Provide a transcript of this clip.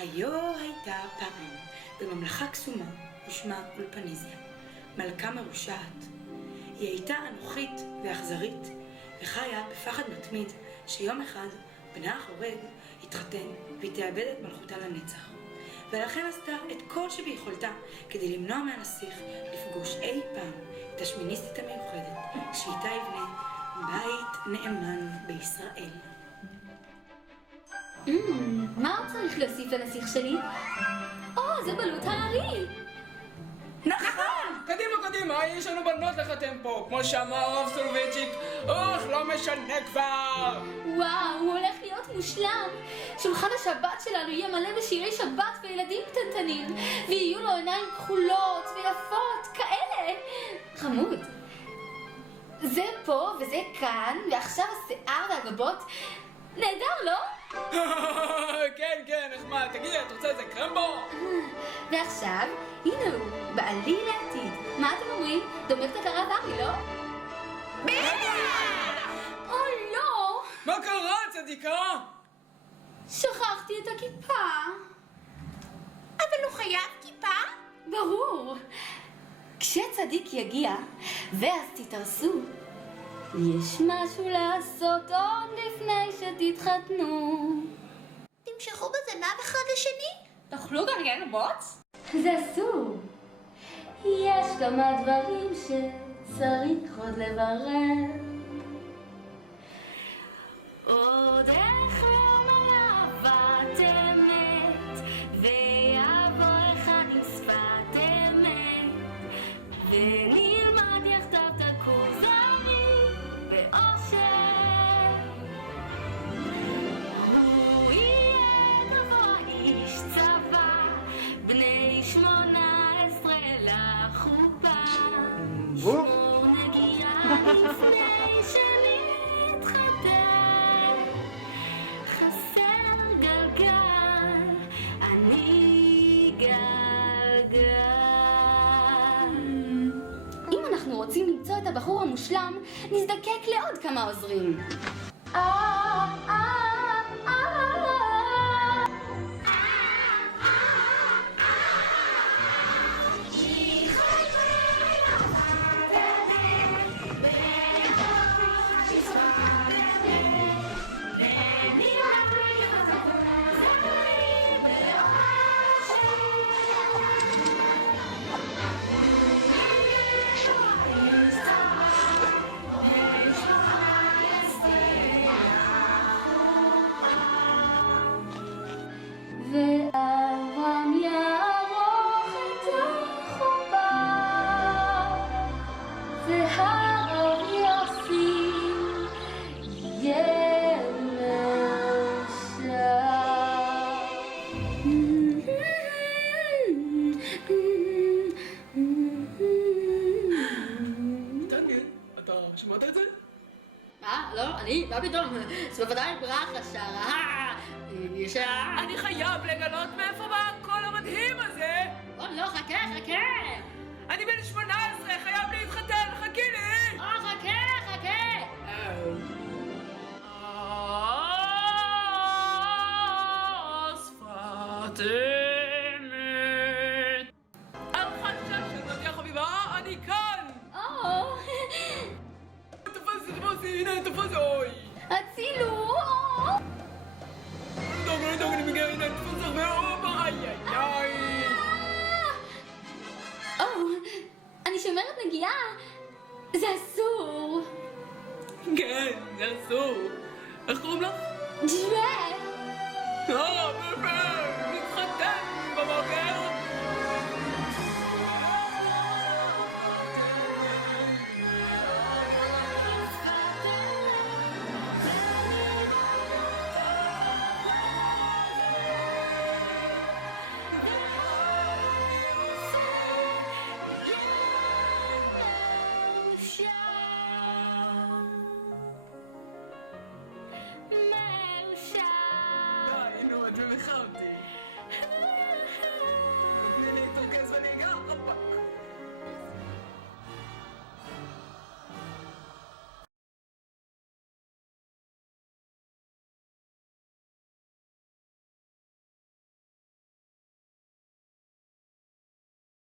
היו הייתה פעם בממלכה קסומה ושמה אולפניזיה, מלכה מרושעת. היא הייתה אנוכית ואכזרית וחיה בפחד מתמיד שיום אחד בנה החורג יתחתן והיא תאבד את מלכותה לנצח. ולכן עשתה את כל שביכולתה כדי למנוע מהנסיך לפגוש אי פעם את השמיניסטית המיוחדת שאיתה יבנה בית נאמן בישראל. מה עוד צריך להוסיף לנסיך שלי? זה בלוט הארי! נכון! קדימה, יש לנו בנות לחתן פה, כמו שאמר הרב סולובייצ'יק. לא משנה כבר! וואו, הוא הולך להיות מושלם! שולחן השבת שלנו יהיה מלא בשירי שבת וילדים קטנטנים, ויהיו לו עיניים כחולות ויפות, כאלה! חמוד! זה פה וזה כאן, ועכשיו השיער והגבות. נהדר, לא? כן, נחמד. תגידי, את רוצה איזה קרמבו? ועכשיו, הנה הוא, בעלי לעתיד. מה אתם אומרים? דומה קצת לרב ארי, לא? לא! מה קרה, צדיקה? שכחתי את הכיפה. אבל הוא חייב כיפה? ברור. כשצדיק יגיע, ואז תתארסו, יש משהו לעשות עוד לפני שתתחתנו. תמשכו בזנב אחד לשני? תאכלו גלגל בוץ? זה אסור. יש כמה דברים שצריך עוד לברר. עוד איך לא אהבת אמת, ויעבור אחד עם שפת אמת, ונלמד יחדיו את הכוזרי באושר. הוא יהיה גבוה איש צבא, בני 18 לחופה, שמור נגיעה לפני שנתחתן. חסר גלגל, אני גלגל. אם אנחנו רוצים למצוא את הבחור המושלם, נזדקק לעוד כמה עוזרים. ואברהם יערוך את החופה, והרב יוסי יהיה מאושר. דניאל, אתה שמעת את זה? לא, מה פתאום? זה בוודאי ברכה שרה. אני חייב לגלות מאיפה בא הקול המדהים הזה. לא, חכה. אני בן 18, חייב להתחתן, חכי לי. חכה. שפת אמת. אל חשש, זאתי החביבה, אני כאן. תפסי, הנה, תפסי, אוי. הצילו! דוג, אני מגיע, הנה, תפסי הרבה, איי. אני שומרת נגיעה. זה אסור. כן, זה אסור. איך קוראים לך? ג'ווה! נתחתן בבוקר.